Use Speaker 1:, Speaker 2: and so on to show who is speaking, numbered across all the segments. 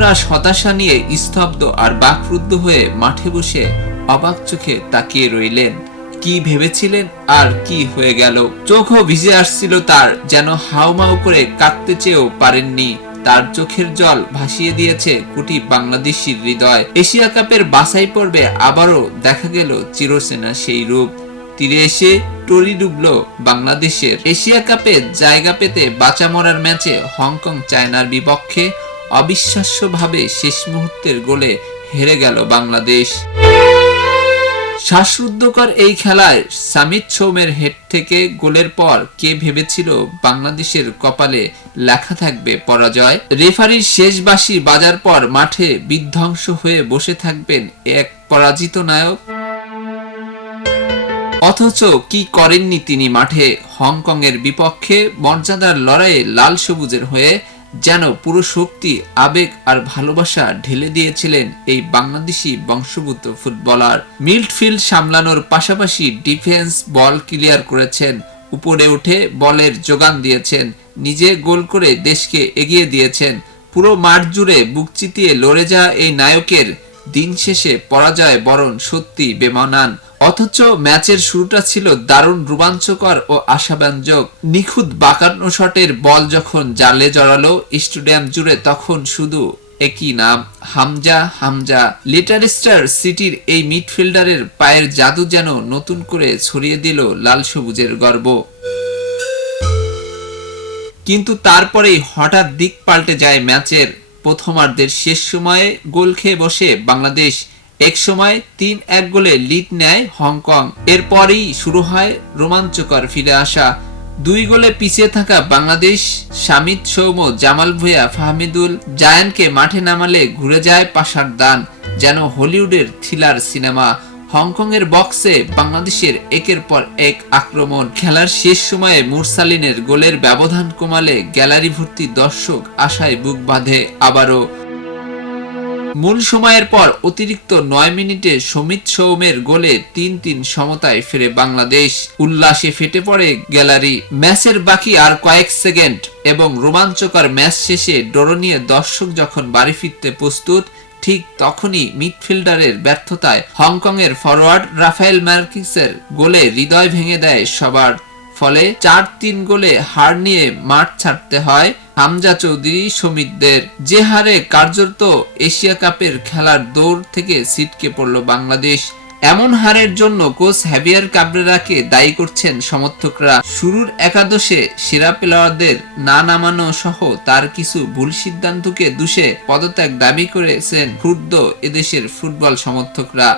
Speaker 1: একরাশ হতাশা নিয়ে স্তব্ধ আর বাকরুদ্ধ হয়ে মাঠে বসে অবাক চোখে তাকিয়ে রইলেন। কি ভেবেছিলেন আর কি হয়ে গেল? চোখও ভিজে আসছিল তার, যেন হাউমাউ করে কাঁদতে চেয়েও পারেননি। তার চোখের জল ভাসিয়ে দিয়েছে কোটি বাংলাদেশির হৃদয়। এশিয়া কাপের বাছাই পর্বে আবারও দেখা গেল চিরসেনা সেই রূপ। তীরে এসে টরি ডুবল বাংলাদেশের। এশিয়া কাপে জায়গা পেতে বাঁচা মরার ম্যাচে হংকং চায়নার বিপক্ষে অবিশ্বাস্যভাবে শেষ মুহূর্তের গোলে হেরে গেল বাংলাদেশ। শ্বাসরুদ্ধকর এই খেলায় সামিত সৌমের হেড থেকে গোলের পর কে ভেবেছিল বাংলাদেশের কপালে লেখা থাকবে পরাজয়? রেফারির শেষ বাঁশি বাজার পর মাঠে বিধ্বংস হয়ে বসে থাকবেন এক পরাজিত নায়ক। অথচ কি করেননি তিনি মাঠে? হংকং এর বিপক্ষে মর্যাদার লড়াইয়ে লাল সবুজের হয়ে যেন পুরো শক্তি, আবেগ আর ভালোবাসা ঢেলে দিয়েছিলেন এই বাংলাদেশি বংশভূত ফুটবলার। মিল্টফিল্ড সামলানোর পাশাপাশি ডিফেন্স বল ক্লিয়ার করেছেন, উপরে উঠে বলের যোগান দিয়েছেন, নিজে গোল করে দেশকে এগিয়ে দিয়েছেন। পুরো মাঠ জুড়ে বুক চিতিয়ে লড়ে যাওয়া এই নায়কের দিন শেষে পরাজয়, বরণ, সত্যি, বেমানান। অথচ ম্যাচের শুরুটা ছিল দারুণ রোমাঞ্চকর ও আশাব্যঞ্জক। নিখুঁত বাঁকানো শটের বল যখন জালে জড়ালো, স্টেডিয়াম জুড়ে তখন শুধু একই নাম, হামজা হামজা। লিটারিস্টার সিটির এই মিডফিল্ডারের পায়ের জাদু যেন নতুন করে ছড়িয়ে দিল লাল সবুজের গর্ব। কিন্তু তারপরেই হঠাৎ দিক পাল্টে যায় ম্যাচের প্রথমার্ধের শেষ সময়ে গোল খেয়ে বসে বাংলাদেশ এক সময় তিন এক গোলে লিড নেয় হংকং। এরপরই শুরু হয় রোমাঞ্চকর ফিরে আসা। দুই গোলে পিছিয়ে থাকা বাংলাদেশ সামিত সৌম জামাল ভুয়া ফাহমিদুল জায়ানকে মাঠে নামালে ঘুরে যায় পাশার দান, যেন হলিউডের থ্রিলার সিনেমা। হংকং এর বক্সে বাংলাদেশের একের পর এক আক্রমণ। খেলার শেষ সময়ে মুরসালিনের গোলের ব্যবধান কমালে গ্যালারি ভর্তি দর্শক আশায় বুক বাঁধে আবারও। মূল সময়ের পর অতিরিক্ত নয় মিনিটে সমিত সৌমের গোলে তিন তিন সমতায় ফিরে বাংলাদেশ। উল্লাসে ফেটে পড়ে গ্যালারি। ম্যাচের বাকি আর কয়েক সেকেন্ড এবং রোমাঞ্চকর ম্যাচ শেষে ডোরো নিয়ে দর্শক যখন বাড়ি ফিরতে প্রস্তুত ঠিক তখনই মিডফিল্ডারের ব্যর্থতায় হংকংয়ের ফরওয়ার্ড রাফায়েল মার্কিসের গোলে হৃদয় ভেঙে দেয় সবার। ফলে চার তিন গোলে হার নিয়ে মাঠ ছাড়তে হয় হামজা চৌধুরী সমিতদের যে হারে কার্যত এশিয়া কাপের খেলার দৌড় থেকে ছিটকে পড়ল বাংলাদেশ। এমন হারের জন্য কোচ হ্যাভিয়ার কাবরেরাকে দায়ী করছেন সমর্থকরা। শুরুর একাদশে সেরা প্লেয়ারদের না নামানো সহ তার কিছু ভুল সিদ্ধান্তকে দুষে পদত্যাগ দাবি করেছেন ক্ষুব্ধ এদেশের ফুটবল সমর্থকরা।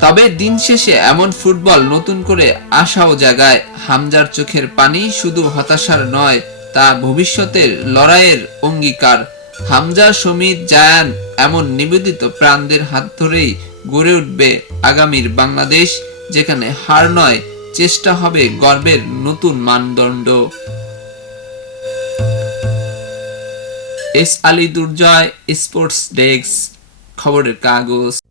Speaker 1: তবে দিন শেষে এমন ফুটবল নতুন করে আশাও জাগায়। হামজার চোখের পানি শুধু হতাশার নয়, তা ভবিষ্যতের লড়াইয়ের অঙ্গীকার। হামজা, সমিত, জায়ান এমন নিবেদিত প্রাণদের হাত ধরেই গড়ে উঠবে আগামীর বাংলাদেশ, যেখানে হার নয়, চেষ্টা হবে গর্বের নতুন মানদণ্ড। S Ali Durjoy, sports desk, খবরের কাগজ।